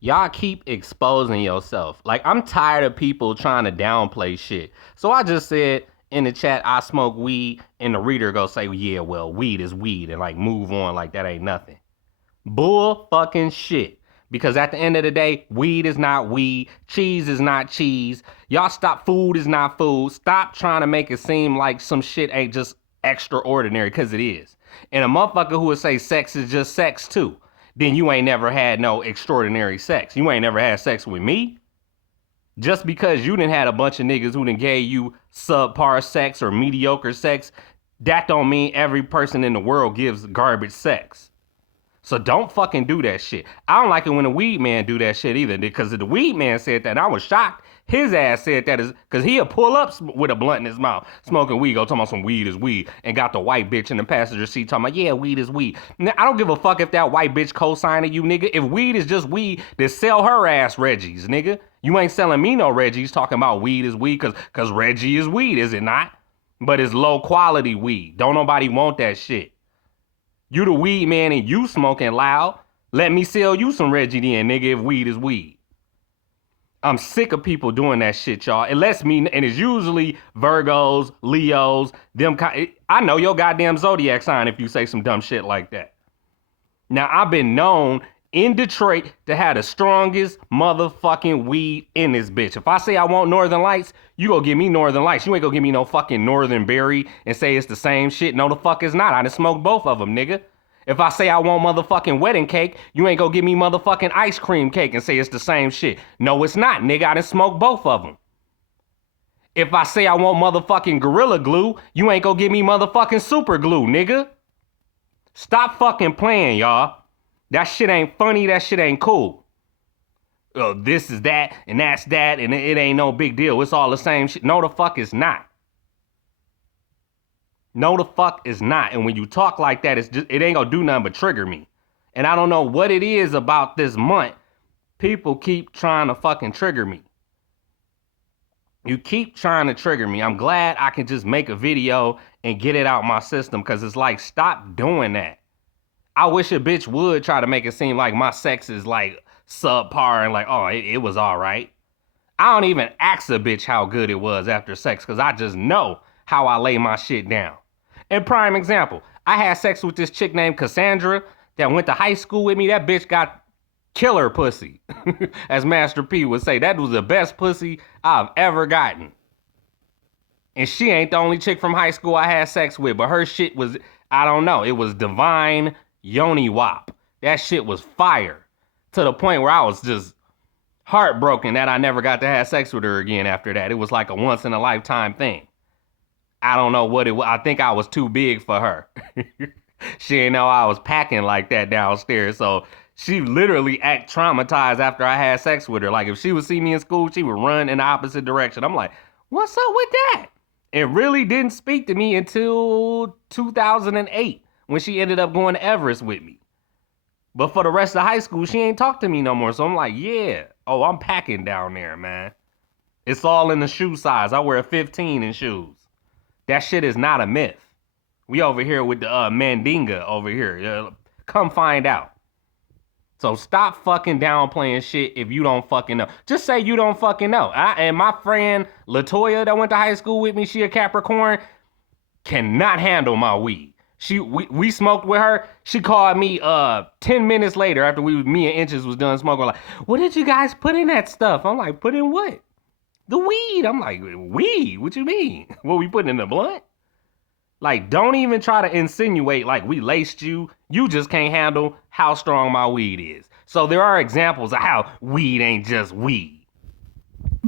Y'all keep exposing yourself. Like, I'm tired of people trying to downplay shit. So I just said in the chat, I smoke weed, and the reader go say, yeah, well, weed is weed, and like move on like that ain't nothing. Bull fucking shit. Because at the end of the day, weed is not weed, cheese is not cheese. Y'all stop, food is not food. Stop trying to make it seem like some shit ain't just extraordinary, because it is. And a motherfucker who would say sex is just sex too, then you ain't never had no extraordinary sex. You ain't never had sex with me. Just because you done had a bunch of niggas who done gave you subpar sex or mediocre sex, that don't mean every person in the world gives garbage sex. So don't fucking do that shit. I don't like it when the weed man do that shit either, because if the weed man said that, and I was shocked his ass said that, is because he'll pull up with a blunt in his mouth, smoking weed, go talking about some weed is weed, and got the white bitch in the passenger seat talking about, yeah, weed is weed. Now, I don't give a fuck if that white bitch co-signing you, nigga. If weed is just weed, then sell her ass Reggie's, nigga. You ain't selling me no Reggie's talking about weed is weed, because Reggie is weed, is it not? But it's low quality weed. Don't nobody want that shit. You the weed man and you smoking loud. Let me sell you some Reggie then, nigga, if weed is weed. I'm sick of people doing that shit, y'all. It lets me, and it's usually Virgos, Leos, them. I know your goddamn zodiac sign if you say some dumb shit like that. Now, I've been known in Detroit to have the strongest motherfucking weed in this bitch. If I say I want Northern Lights, you go give me Northern Lights. You ain't gonna give me no fucking Northern Berry and say it's the same shit. No, the fuck it's not. I done smoked both of them, nigga. If I say I want motherfucking wedding cake, you ain't gonna give me motherfucking ice cream cake and say it's the same shit. No, it's not, nigga. I done smoked both of them. If I say I want motherfucking Gorilla Glue, you ain't gonna give me motherfucking Super Glue, nigga. Stop fucking playing, y'all. That shit ain't funny. That shit ain't cool. This is that, and that's that, and it ain't no big deal. It's all the same shit. No, the fuck it's not. No, the fuck is not. And when you talk like that, it ain't gonna do nothing but trigger me. And I don't know what it is about this month. People keep trying to fucking trigger me. You keep trying to trigger me. I'm glad I can just make a video and get it out my system, because it's like, stop doing that. I wish a bitch would try to make it seem like my sex is like subpar and like, oh, it was all right. I don't even ask a bitch how good it was after sex, because I just know how I lay my shit down. And prime example, I had sex with this chick named Cassandra that went to high school with me. That bitch got killer pussy. As Master P would say, that was the best pussy I've ever gotten. And she ain't the only chick from high school I had sex with, but her shit was, I don't know, it was divine yoni wop. That shit was fire. To the point where I was just heartbroken that I never got to have sex with her again after that. It was like a once in a lifetime thing. I don't know what it was. I think I was too big for her. She didn't know I was packing like that downstairs. So she literally act traumatized after I had sex with her. Like if she would see me in school, she would run in the opposite direction. I'm like, what's up with that? It really didn't speak to me until 2008 when she ended up going to Everest with me. But for the rest of high school, she ain't talked to me no more. So I'm like, yeah. Oh, I'm packing down there, man. It's all in the shoe size. I wear a 15 in shoes. That shit is not a myth. We over here with the Mandinga over here. Come find out. So stop fucking downplaying shit if you don't fucking know. Just say you don't fucking know. And my friend Latoya that went to high school with me, she a Capricorn, cannot handle my weed. We smoked with her. She called me 10 minutes later after me and Inches was done smoking. Like, what did you guys put in that stuff? I'm like, put in what? The weed. I'm like, weed? What you mean? What we putting in the blunt? Like, don't even try to insinuate like we laced you. You just can't handle how strong my weed is. So there are examples of how weed ain't just weed.